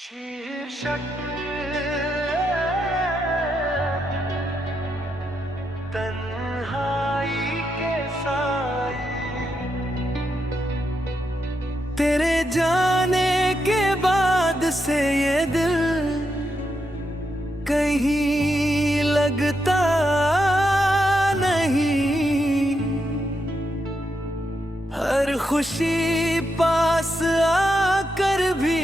शीर्षक तन्हाई के साए। तेरे जाने के बाद से ये दिल कहीं लगता नहीं। हर खुशी पास आकर भी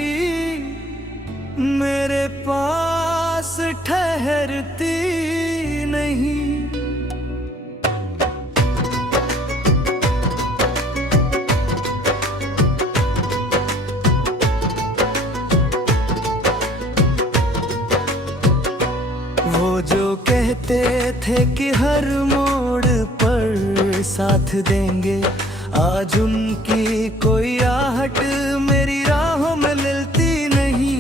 मेरे पास ठहरती नहीं। वो जो कहते थे कि हर मोड़ पर साथ देंगे, आज उनकी कोई आहट मेरी राहों में मिलती नहीं।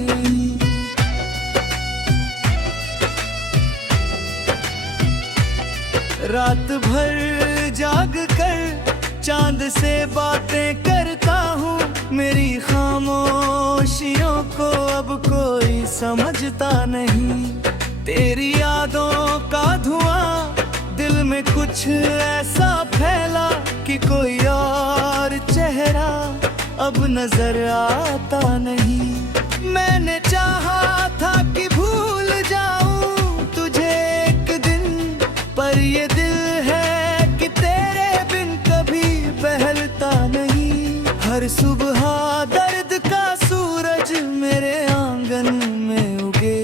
रात भर जाग कर चांद से बातें करता हूँ, मेरी खामोशियों को अब कोई समझता नहीं। तेरी यादों का धुआं दिल में कुछ ऐसा फैला कि कोई और चेहरा अब नजर आता नहीं। मैंने चाहा था कि भूल जाऊं तुझे एक दिन, पर ये दिल है कि तेरे बिन कभी बहलता नहीं। हर सुबह दर्द का सूरज मेरे आंगन में उगे,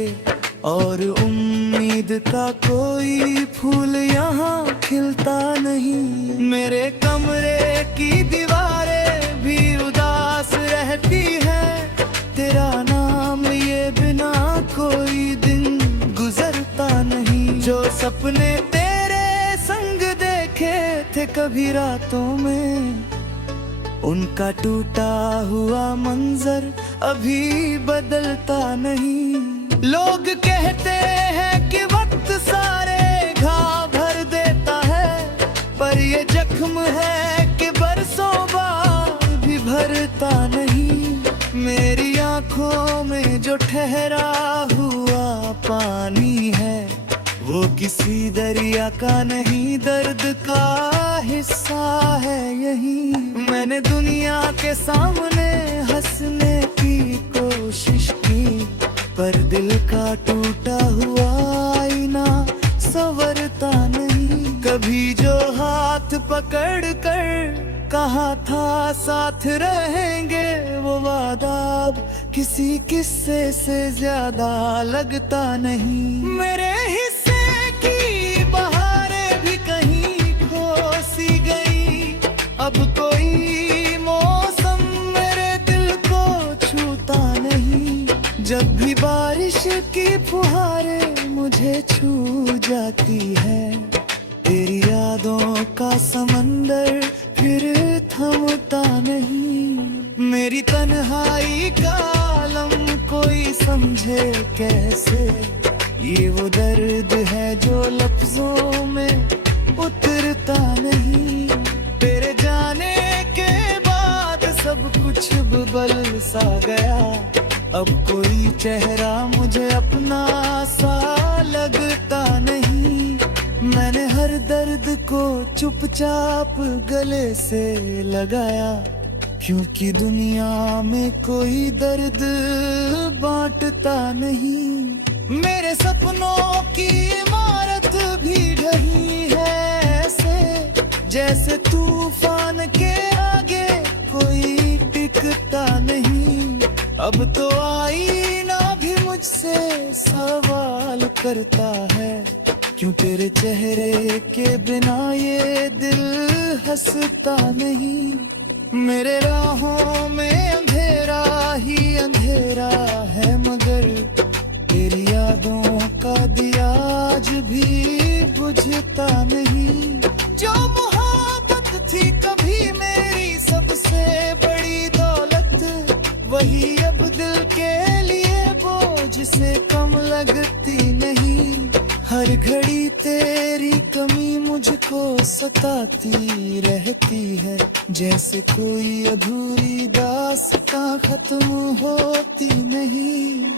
और उम्मीद का कोई फूल यहाँ खिलता नहीं। मेरे कमरे की दीवारें भी उदास रहती है, तेरा नाम लिए बिना कोई दिन गुजरता नहीं। जो सपने तेरे संग देखे थे कभी रातों में, उनका टूटा हुआ मंजर अभी बदलता नहीं। लोग कहते हैं कि वक्त सारे घाव भर देता है, पर ये जख्म है कि बरसों बाद भी भरता नहीं। मेरी आंखों में जो ठहरा हुआ पानी है, वो किसी दरिया का नहीं, दर्द का हिस्सा है यही। मैंने दुनिया के सामने हंसने की कोशिश की, पर दिल का टूटा हुआ आईना संवरता नहीं। कभी जो हाथ पकड़ कर कहा था साथ रहेंगे, वो वादा अब किसी किस्से से ज्यादा लगता नहीं। मेरे हिस्से की बहारें भी कहीं खो सी गई, अब कोई मौसम मेरे दिल को छूता नहीं। जब भी बारिश की फुहारें मुझे छू जाती है, तेरी यादों का समंदर फिर थमता नहीं। मेरी तन्हाई का आलम कोई समझे कैसे, ये वो दर्द है जो लफ्जों में उतरता नहीं। तेरे जाने के बाद सब कुछ बदल सा गया, अब कोई चेहरा मुझे अपना सा लगता नहीं। मैंने हर दर्द को चुपचाप गले से लगाया, क्योंकि दुनिया में कोई दर्द बांटता नहीं। मेरे सपनों की इमारत भी ढही है ऐसे, जैसे तूफान के आगे कोई टिकता नहीं। अब तो आईना भी मुझसे सवाल करता है, क्यों तेरे चेहरे के बिना ये दिल हंसता नहीं। मेरे राहों में अंधेरा ही अंधेरा है, मगर तेरी यादों का दिया आज भी बुझता नहीं। जो मोहब्बत थी कभी मेरी सबसे बड़ी दौलत, वही अब दिल के लिए बोझ से कम लगती नहीं। हर घड़ी तेरी कमी मुझको सताती रहती है, जैसे कोई अधूरी दास्तां खत्म होती नहीं।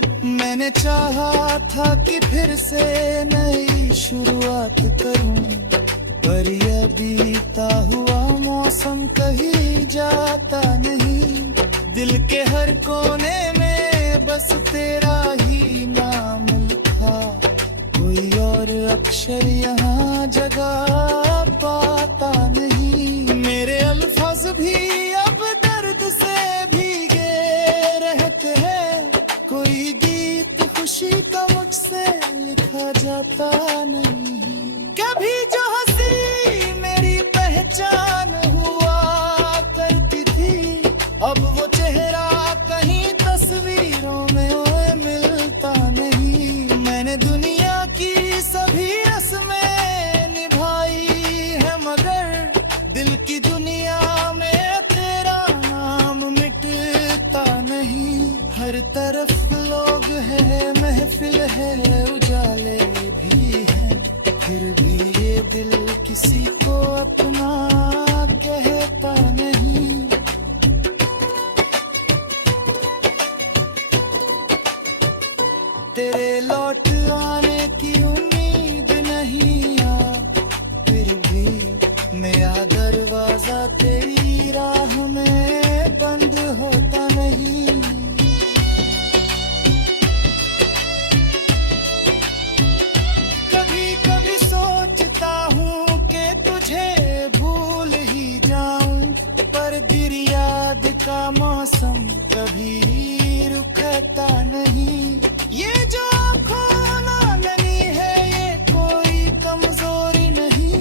मैंने चाहा था कि फिर से नई शुरुआत करूं, पर ये बीता हुआ मौसम कहीं जाता नहीं। दिल के हर कोने में बस तेरा ही नाम लिखा, कोई और अक्षर यहाँ जगह पाता नहीं। मेरे अल्फाज भी अब दर्द से भीगे रहते हैं, कोई गीत खुशी का मुझसे लिखा जाता नहीं। कभी जो हंसी मेरी पहचान हुआ करती थी, अब वो चेहरा कहीं तस्वीरों में मिलता नहीं। मैंने दुनिया की सभी रस्में निभाई है, मगर दिल की दुनिया में तेरा नाम मिटता नहीं। हर तरफ लोग हैं, महफिल है, उजाले भी हैं, फिर भी ये दिल किसी को अपना कहता नहीं। तेरे लौट आने की उम्मीद नहीं आ, फिर भी मेरा दरवाजा तेरी राह में बंद होता नहीं। कभी कभी सोचता हूँ कि तुझे भूल ही जाऊं, पर फिर याद का मौसम कभी रुकता नहीं। ये जो आँखों नागनी है, ये कोई कमजोरी नहीं,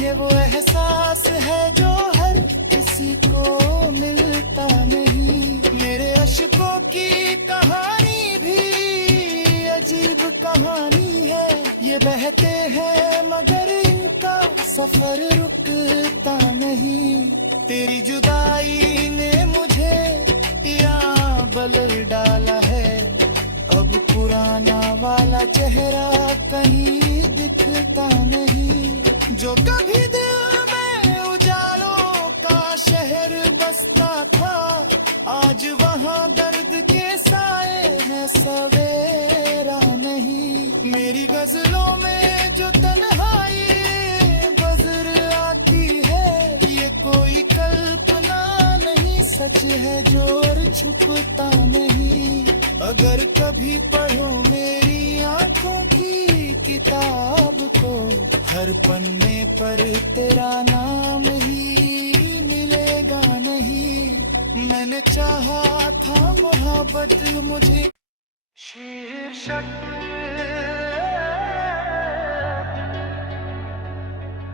ये वो एहसास है जो हर किसी को मिलता नहीं। मेरे अश्कों की कहानी भी अजीब कहानी है, ये बहते हैं मगर इनका सफर रुकता नहीं। तेरी जुदाई ने मुझे यहाँ बदल डाला है, अब पुराना वाला चेहरा कहीं दिखता नहीं। जो कभी दिल में उजालों का शहर बसता था, आज वहाँ दर्द के साए हैं, सवेरा नहीं। मेरी गजलों में जो तन्हाई बजर आती है, ये कोई कल्पना नहीं, सच है जो छुपता नहीं। अगर कभी पढ़ो मेरी आंखों की किताब को, हर पन्ने पर तेरा नाम ही मिलेगा नहीं। मैंने चाहा था मोहब्बत मुझे शीर्षक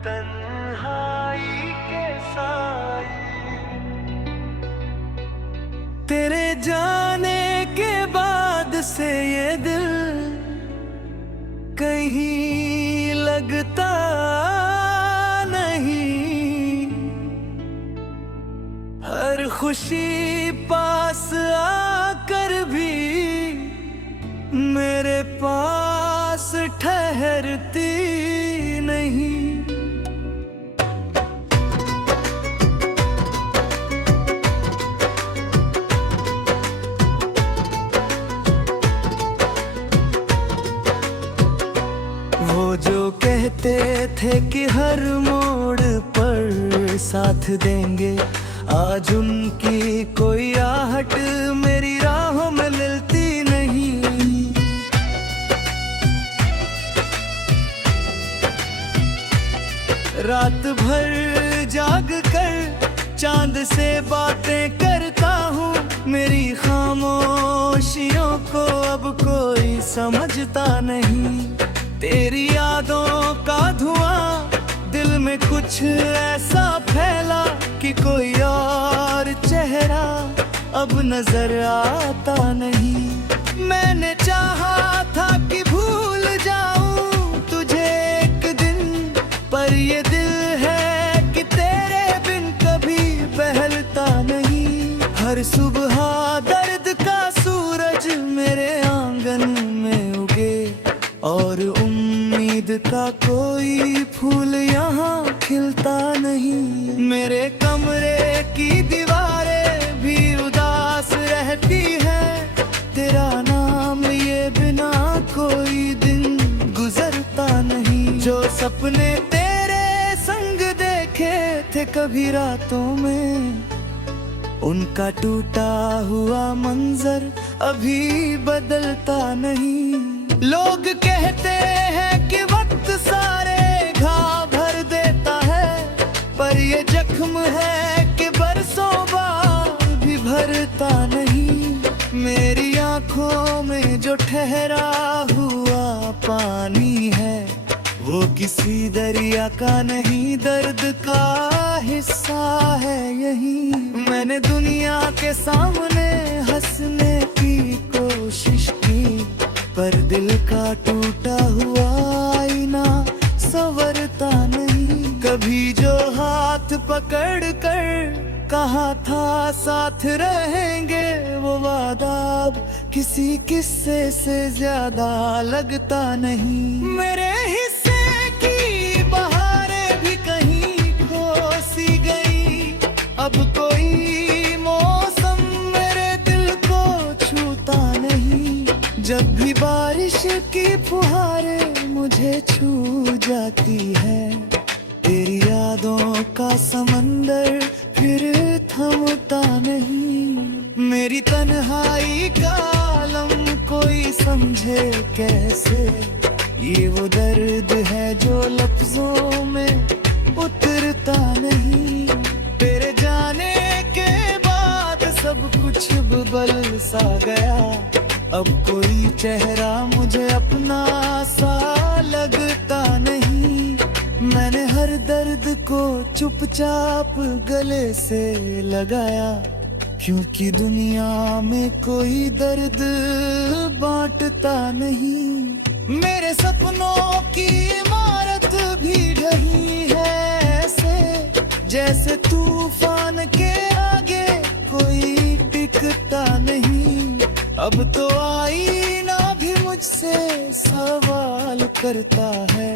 तन्हाई के साए, तेरे जाने के बाद से ये दिल कहीं लगता नहीं। हर खुशी पास आकर भी मेरे पास ठहरती नहीं। वो जो कहते थे कि हर मोड़ पर साथ देंगे, आज उनकी कोई आहट मेरी राहों में मिलती नहीं। रात भर जाग कर चांद से बातें करता हूँ, मेरी खामोशियों को अब कोई समझता नहीं। तेरी यादों का धुआं दिल में कुछ ऐसा फैला कि कोई और चेहरा अब नजर आता नहीं। मैंने चाहा था कि भूल जाऊं तुझे एक दिन, पर ये दिल है कि तेरे बिन कभी बहलता नहीं। हर सुबह दर्द का सूरज मेरे आंगन में उगे, और उम्मीद का कोई फूल यहाँ खिलता नहीं। मेरे कमरे की दीवारें भी उदास रहती हैं, तेरा नाम लिए बिना सपने तेरे संग देखे थे कभी रातों में, उनका टूटा हुआ मंजर अभी बदलता नहीं। लोग कहते हैं कि वक्त सारे घाव भर देता है, पर ये जख्म है कि बरसों बाद भी भरता नहीं। मेरी आंखों में जो ठहरा हुआ पानी है, वो किसी दरिया का नहीं, दर्द का हिस्सा है यही। मैंने दुनिया के सामने हंसने की कोशिश की, पर दिल का टूटा हुआ आईना संवरता नहीं। कभी जो हाथ पकड़ कर कहा था साथ रहेंगे, वो वादा अब किसी किस्से से ज्यादा लगता नहीं। मेरे हिस्से की बहारें भी कहीं खो सी गई, अब कोई मौसम मेरे दिल को छूता नहीं। जब भी बारिश की फुहारें मुझे छू जाती है, तेरी यादों का समंदर फिर थमता नहीं। मेरी तन्हाई का आलम कोई समझे कैसे, ये वो दर्द है जो लफ्जों में उतरता नहीं। तेरे जाने के बाद सब कुछ बदल सा गया, अब कोई चेहरा मुझे अपना सा लगता नहीं। मैंने हर दर्द को चुपचाप गले से लगाया, क्योंकि दुनिया में कोई दर्द बांटता नहीं। मेरे सपनों की इमारत भी ढही है ऐसे, जैसे तूफान के आगे कोई टिकता नहीं। अब तो आईना भी मुझसे सवाल करता है,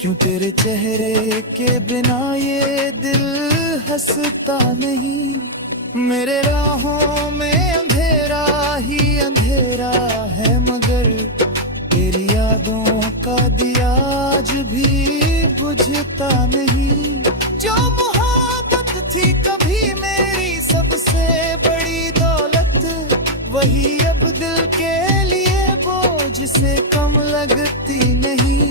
क्यों तेरे चेहरे के बिना ये दिल हंसता नहीं। मेरे राहों में अंधेरा ही अंधेरा है, मगर तेरी यादों का दिया आज भी बुझता नहीं। जो मोहब्बत थी कभी मेरी सबसे बड़ी दौलत, वही अब दिल के लिए बोझ से कम लगती नहीं।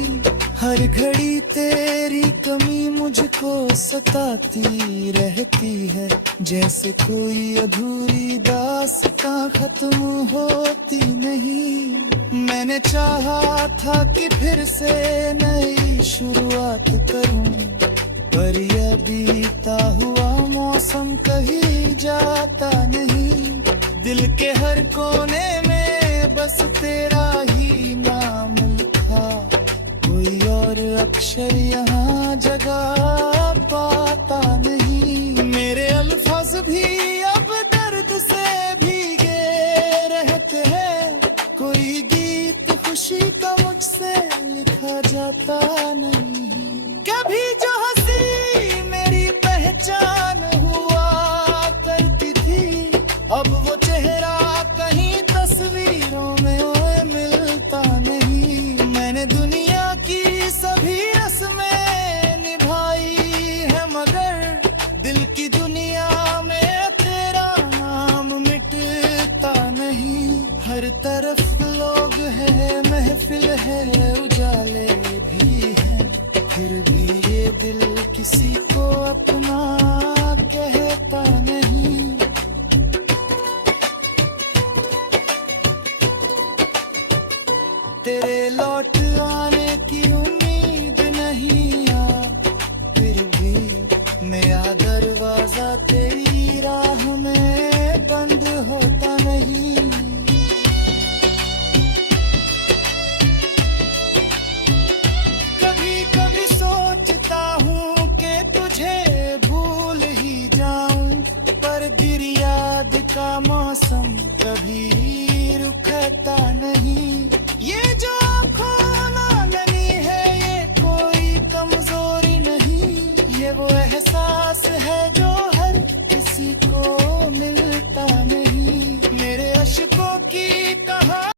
हर घड़ी तेरी कमी मुझको सताती रहती है, जैसे कोई अधूरी दास्तां खत्म होती नहीं। मैंने चाहा था कि फिर से नई शुरुआत करूं, पर यह बीता हुआ मौसम कहीं जाता नहीं। दिल के हर कोने में बस तेरा ही नाम लिखा, कोई और अक्षर यहाँ जगह पाता नहीं। मेरे अल्फाज भी अब दर्द से भीगे रहते हैं, कोई गीत खुशी का मुझसे लिखा जाता नहीं। कभी जो हंसी मेरी पहचान हुआ करती थी, अब वो चेहरा कहीं तस्वीरों में मिलता नहीं। मैंने दुनिया की सभी रस्में निभाई है, मगर दिल की दुनिया में तेरा नाम मिटता नहीं। हर तरफ लोग हैं, महफिल है, उजाले भी हैं, फिर भी ये दिल किसी को अपना कहता नहीं। तेरे लौट आने की उम्मीद